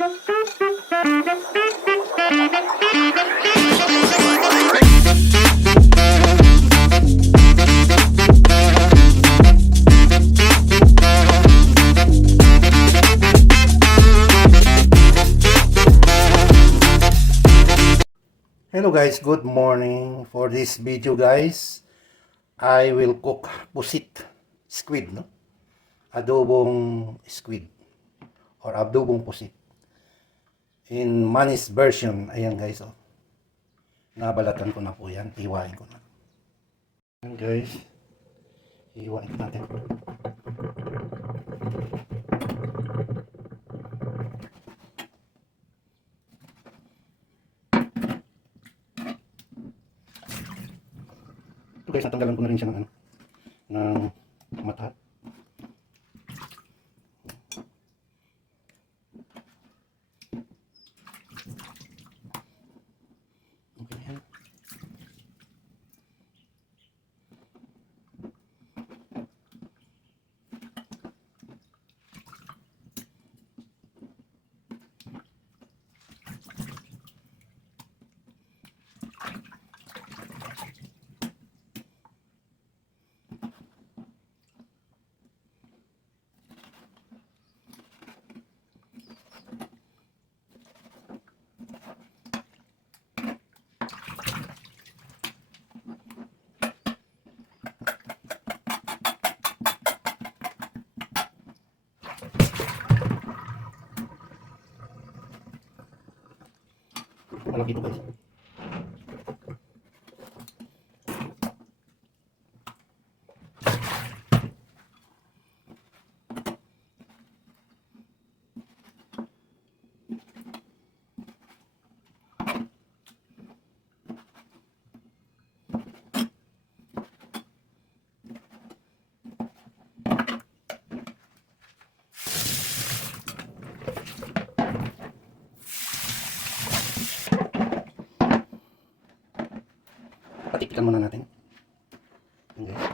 Hello guys, good morning. For this video guys, I will cook pusit squid, no? Adobong squid or adobong pusit. In Manny's version, ayan guys, oh. Nabalatan ko na po yan, hiwain ko na. Ayan guys, hiwain natin. Ito guys, natanggalan ko na rin siya ng mata. Okay, yan. Malaki ito guys. Patikpikan muna natin. Ayan guys.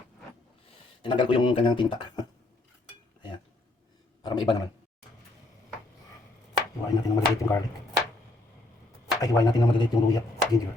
Tinanggal ko yung kanyang tinta. Ayan. Para maiba naman. Hiwain natin na maliliit yung garlic. Ay, hiwain natin na maliliit yung luya. Ginger.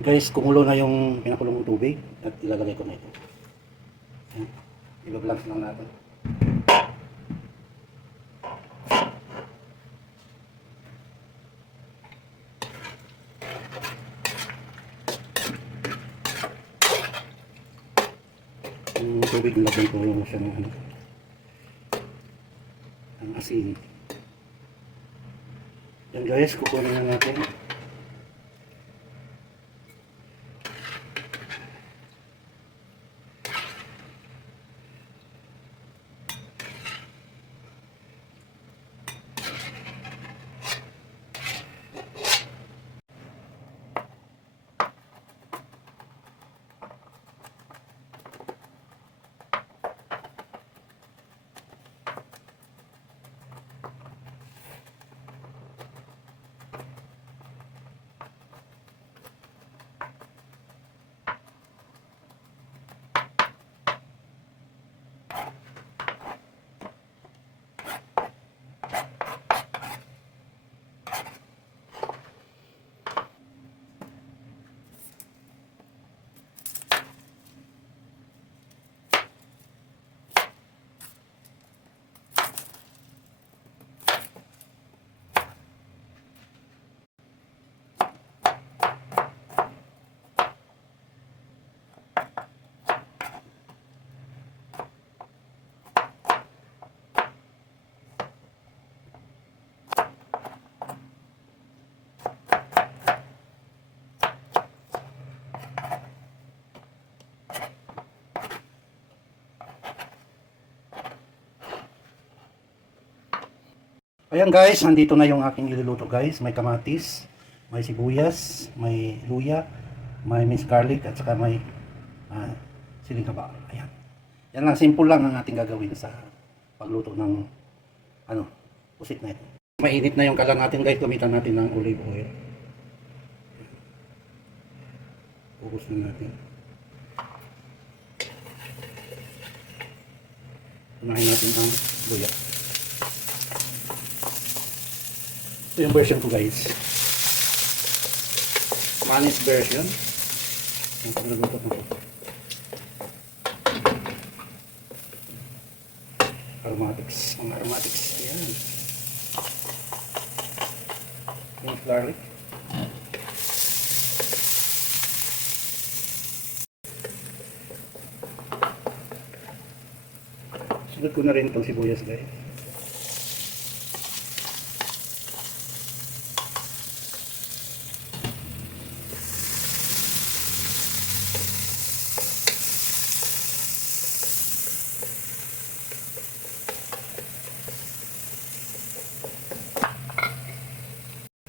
Guys, kumulo na yung pinakulong tubig at ilalagay ko na ito. Ayan. I-balance lang natin. Yung tubig, nilagyan ko siya ng asin. Yan guys, kukunin na natin. Ayan guys, nandito na yung aking iluluto guys. May kamatis, may sibuyas, may luya, may minced garlic, at saka may siling kaba. Ayan. Yan lang, simple lang ang ating gagawin sa pagluto ng pusit na ito. Mainit na yung kalan natin guys, gamitan natin ng olive oil. Ubus na natin. Unahin natin ang luya. Ito yung version ko guys. Manis version. Yung pagluluto na ito. Aromatics. Mga aromatics. Ayan. Minced garlic. Sunod ko na rin itong sibuyas guys.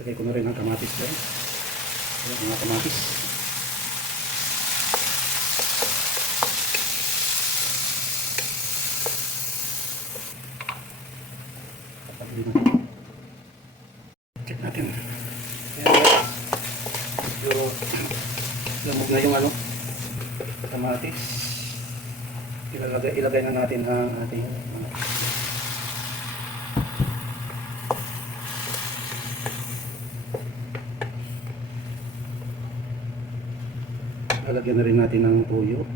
Lagay ko na rin ang kamatis guys. Ayan ang mga kamatis. Check natin. Ayan. Lamog na yung kamatis. Ilagay na natin ang ating lalagyan na rin natin ng toyo.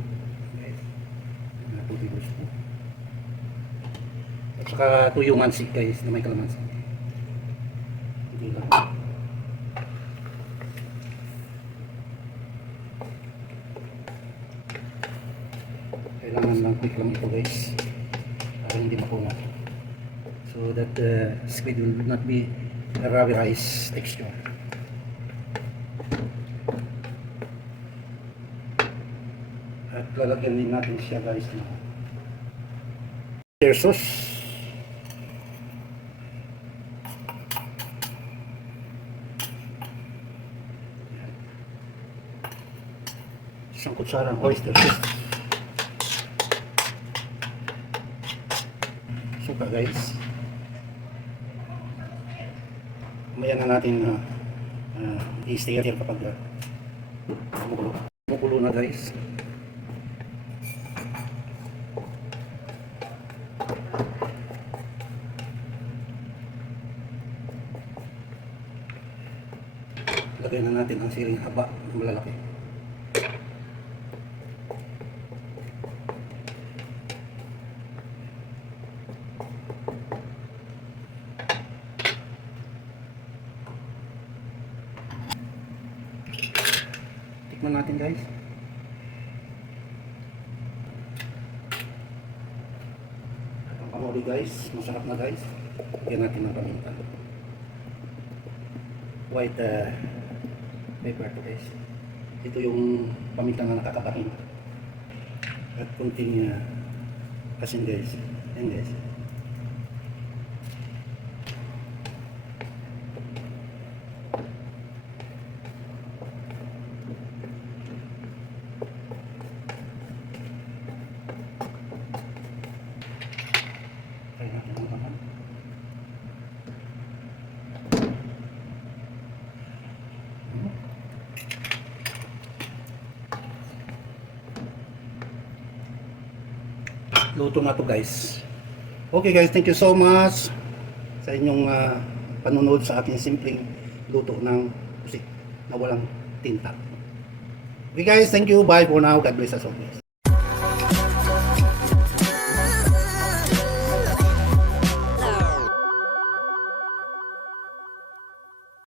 At saka tuyo mansik guys, na may kalamansi. Hindi lang. Kailangan lang quick lang ito guys, para hindi makungat. So that the squid will not be a rubberized texture. At lalagyan din natin siya guys ng soy sauce. Isang kutsarang oyster sauce. Suka guys. Mamaya na natin i-stir kapag kumukulo na guys. Lagay na natin ang siling haba na malalaki. Tikman natin guys. At ang pamuli guys, masarap na guys. Lagyan natin ng paminta. White pepper to guys. Ito yung paminta na nakakabahin. At kunting asin guys. Ayan guys. Try natin ang naman. Luto na to guys. Okay guys, thank you so much sa inyong panunod sa aking simpleng luto ng pusit na walang tinta. Okay guys, thank you. Bye for now. God bless us always.